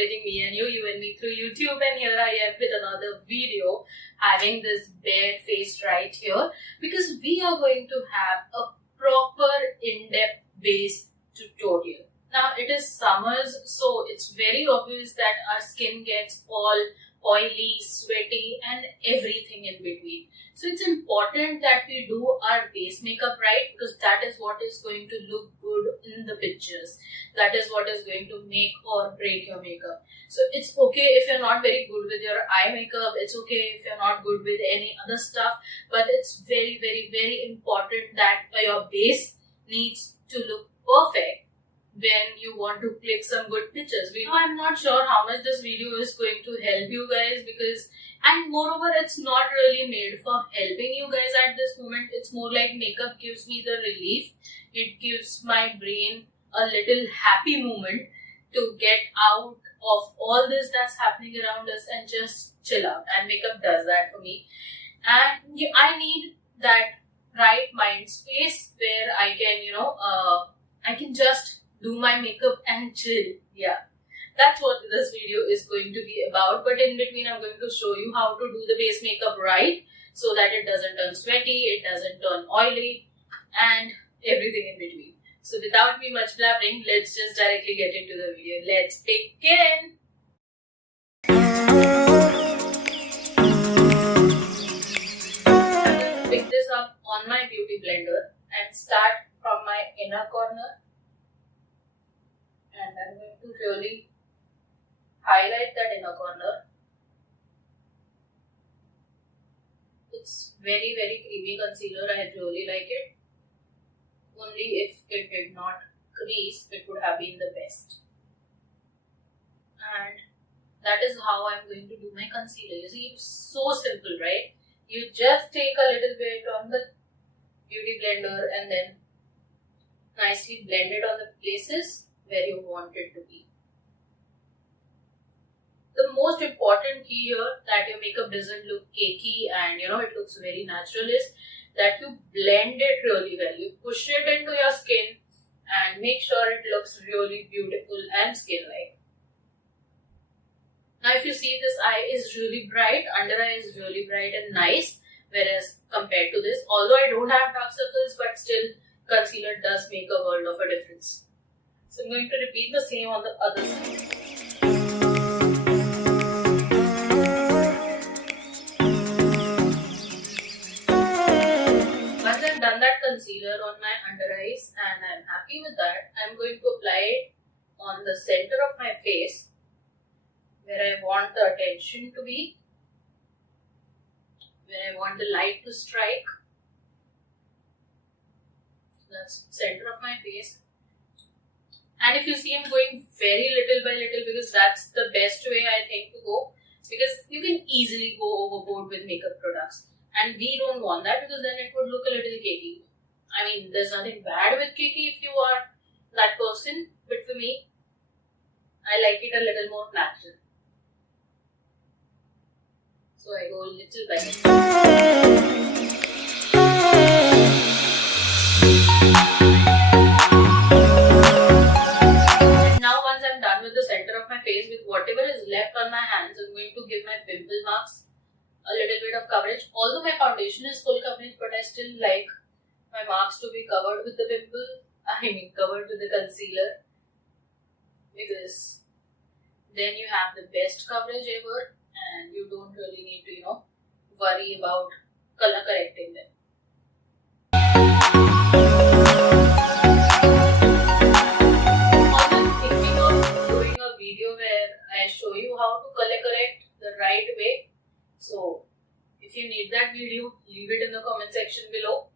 relating me and you and me through YouTube, and here I am with another video having this bare face right here because we are going to have a proper in-depth base tutorial. Now it is summers, so it's very obvious that our skin gets all oily, sweaty and everything in between. So it's important that we do our base makeup right, because that is what is going to look good in the pictures. That is what is going to make or break your makeup. So it's okay if you're not very good with your eye makeup, it's okay if you're not good with any other stuff, but it's very, very, very important that your base needs to look perfect when you want to click some good pictures. I'm not sure how much this video is going to help you guys, and moreover it's not really made for helping you guys at this moment. It's more like makeup gives me the relief. It gives my brain a little happy moment to get out of all this that's happening around us and just chill out, and makeup does that for me. And I need that right mind space where I can I can just do my makeup and chill. Yeah, that's what this video is going to be about. But in between, I'm going to show you how to do the base makeup right, so that it doesn't turn sweaty, it doesn't turn oily, and everything in between. So without me much blabbering, let's just directly get into the video. Let's begin. I'm going to pick this up on my beauty blender and start from my inner corner. And I'm going to really highlight that inner corner. It's very, very creamy concealer. I really like it. Only if it did not crease, it would have been the best. And that is how I'm going to do my concealer. You see, it's so simple, right? You just take a little bit on the beauty blender and then nicely blend it on the places where you want it to be. The most important key here that your makeup doesn't look cakey and it looks very natural is that you blend it really well. You push it into your skin and make sure it looks really beautiful and skin-like. Now if you see, this eye is really bright, under eye is really bright and nice, whereas compared to this, although I don't have dark circles, but still concealer does make a world of a difference. So I'm going to repeat the same on the other side. Once I've done that concealer on my under eyes and I'm happy with that, I'm going to apply it on the center of my face where I want the attention to be, where I want the light to strike. That's center of my face. And if you see, I'm going very little by little because that's the best way I think to go, because you can easily go overboard with makeup products and we don't want that, because then it would look a little cakey. I mean, there's nothing bad with cakey if you are that person, but for me, I like it a little more natural. So I go little by little. With the center of my face, with whatever is left on my hands, I'm going to give my pimple marks a little bit of coverage. Although my foundation is full coverage, but I still like my marks to be covered with the covered with the concealer, because then you have the best coverage ever and you don't really need to worry about color correcting them. Video where I show you how to color correct the right way. So if you need that video, leave it in the comment section below.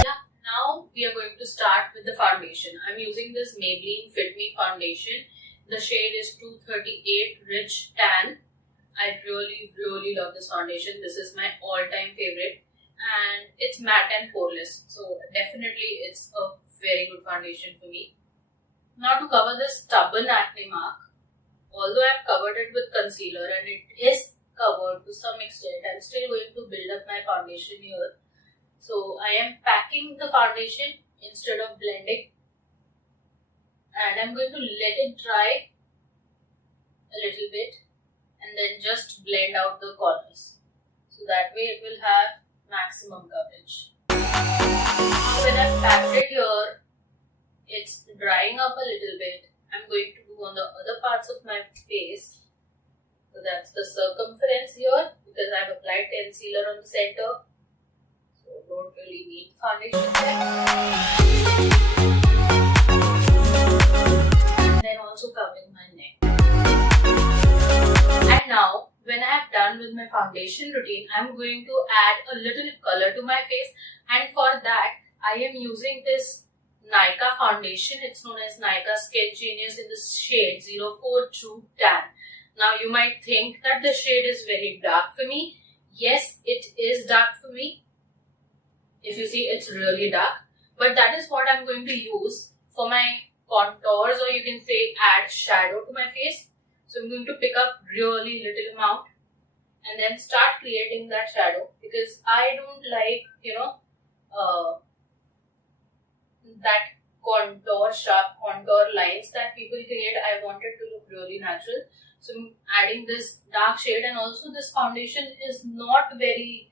Yeah, now we are going to start with the foundation. I'm using this Maybelline Fit Me foundation. The shade is 238 Rich Tan. I really, really love this foundation. This is my all-time favorite. And it's matte and poreless, so definitely it's a very good foundation for me. Now to cover this stubborn acne mark, although I've covered it with concealer and it is covered to some extent, I'm still going to build up my foundation here. So I am packing the foundation instead of blending, and I'm going to let it dry a little bit and then just blend out the corners. So that way it will have maximum coverage. When I've packed it here, it's drying up a little bit. I'm going to do on the other parts of my face. So that's the circumference here because I've applied concealer on the center. So don't really need foundation there. And then also covering my neck. And now when I have done with my foundation routine, I'm going to add a little color to my face, and for that I am using this Nykaa foundation. It's known as Nykaa Skin Genius in the shade 042 Tan. Now you might think that the shade is very dark for me. Yes, it is dark for me. If you see, it's really dark. But that is what I'm going to use for my contours, or you can say add shadow to my face. So I'm going to pick up really little amount and then start creating that shadow, because I don't like, that sharp contour lines that people create. I want it to look really natural. So I'm adding this dark shade, and also this foundation is not very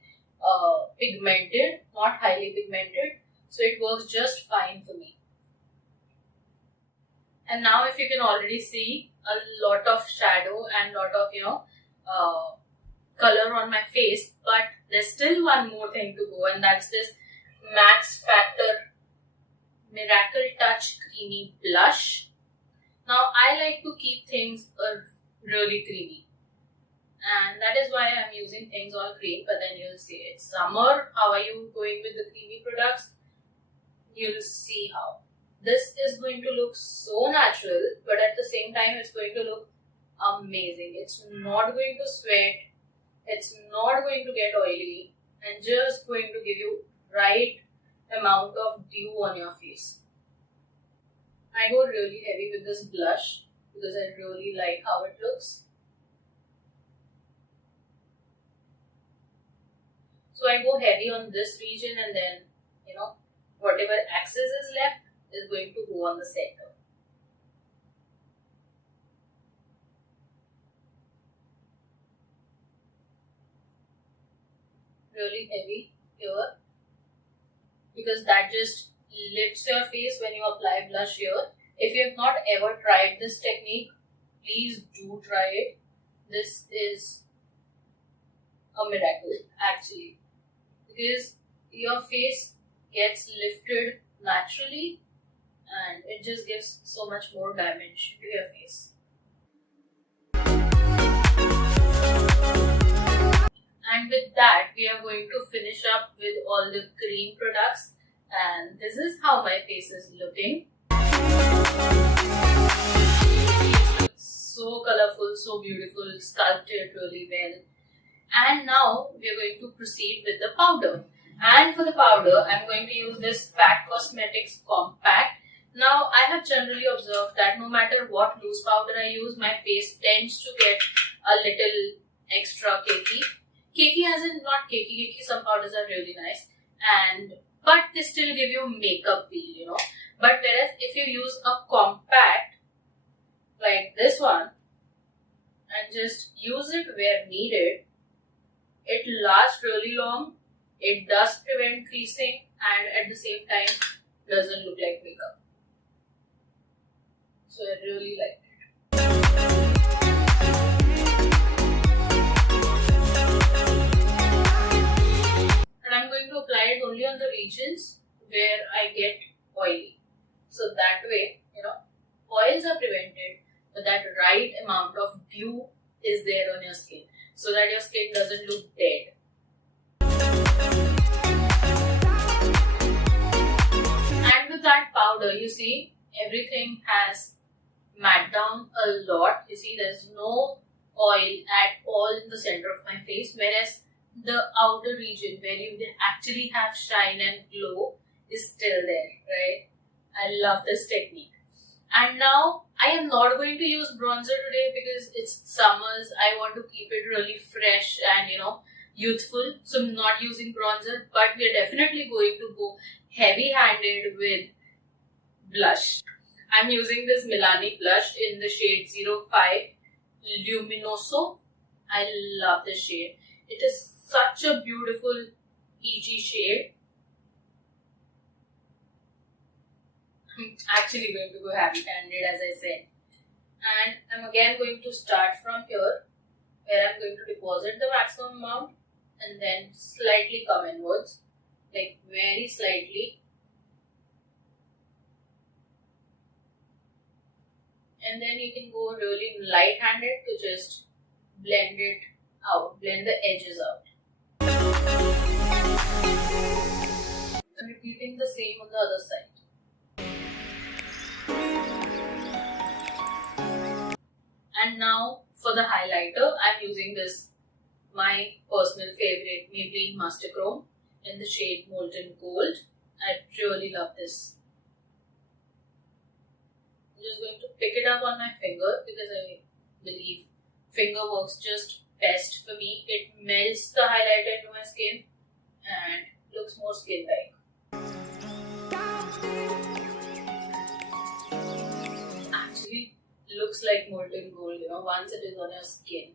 pigmented, not highly pigmented. So it works just fine for me. And now if you can already see a lot of shadow and lot of, color on my face, but there's still one more thing to go, and that's this Max Factor Miracle Touch Creamy Blush. Now I like to keep things really creamy, and that is why I'm using things all cream. But then you'll see it's summer. How are you going with the creamy products? You'll see how. This is going to look so natural, but at the same time it's going to look amazing. It's not going to sweat. It's not going to get oily, and just going to give you right amount of dew on your face. I go really heavy with this blush because I really like how it looks. So I go heavy on this region, and then whatever excess is left is going to go on the center. Really heavy here, because that just lifts your face when you apply blush here. If you have not ever tried this technique, please do try it. This is a miracle actually, because your face gets lifted naturally and it just gives so much more dimension to your face. And with that, we are going to finish up with all the cream products, and this is how my face is looking. So colorful, so beautiful, sculpted really well. And now we are going to proceed with the powder. And for the powder, I'm going to use this Pat Cosmetics Compact. Now, I have generally observed that no matter what loose powder I use, my face tends to get a little extra cakey. Cakey as in not cakey, some powders are really nice, but they still give you makeup feel, But whereas if you use a compact like this one and just use it where needed, it lasts really long, it does prevent creasing, and at the same time doesn't look like makeup. So I really like it. And I'm going to apply it only on the regions where I get oily. So that way, oils are prevented, but that right amount of dew is there on your skin, so that your skin doesn't look dead. And with that powder, you see, everything has matte down a lot. You see, there's no oil at all in the center of my face, whereas the outer region where you actually have shine and glow is still there, right? I love this technique. And now I am not going to use bronzer today because it's summers. I want to keep it really fresh and youthful, so I'm not using bronzer, but we're definitely going to go heavy-handed with blush. I'm using this Milani blush in the shade 05 Luminoso. I love this shade. It is such a beautiful peachy shade. I'm actually going to go heavy-handed, as I said. And I'm again going to start from here, where I'm going to deposit the maximum amount and then slightly come inwards, like very slightly. And then you can go really light-handed to just blend it out, blend the edges out. I'm repeating the same on the other side. And now for the highlighter, I'm using this, my personal favorite Maybelline Master Chrome in the shade Molten Gold. I really love this. I'm just going to pick it up on my finger because I believe finger works just best for me. It melts the highlighter into my skin and looks more skin-like. Actually looks like molten gold, once it is on your skin.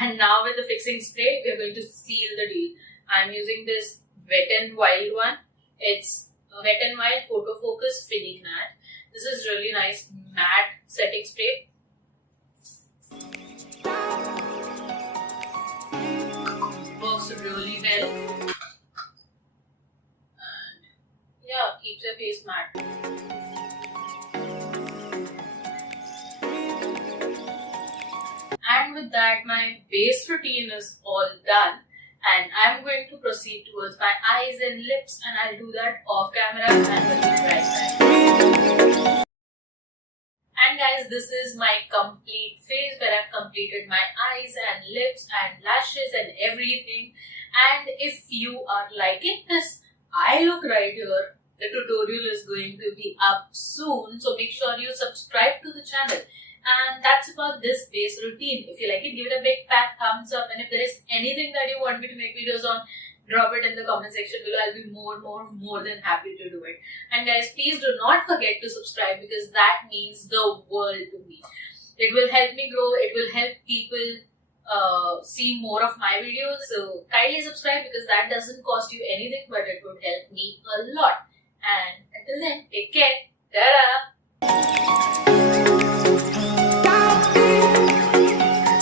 And now with the fixing spray, we're going to seal the deal. I'm using this Wet n Wild one. It's a Wet n Wild Photo Focus Filling Matte. This is really nice matte setting spray. Works really well. And yeah, keeps your face matte. And with that, my base routine is all done. And I'm going to proceed towards my eyes and lips, and I'll do that off camera and will be right back. And guys, this is my complete face where I've completed my eyes and lips and lashes and everything. And if you are liking this eye look right here, the tutorial is going to be up soon. So make sure you subscribe to the channel. And that's about this base routine. If you like it, give it a big fat thumbs up. And if there is anything that you want me to make videos on, drop it in the comment section below. I'll be more than happy to do it. And guys, please do not forget to subscribe because that means the world to me. It will help me grow. It will help people see more of my videos. So kindly subscribe because that doesn't cost you anything, but it would help me a lot. And until then, take care. Ta-da!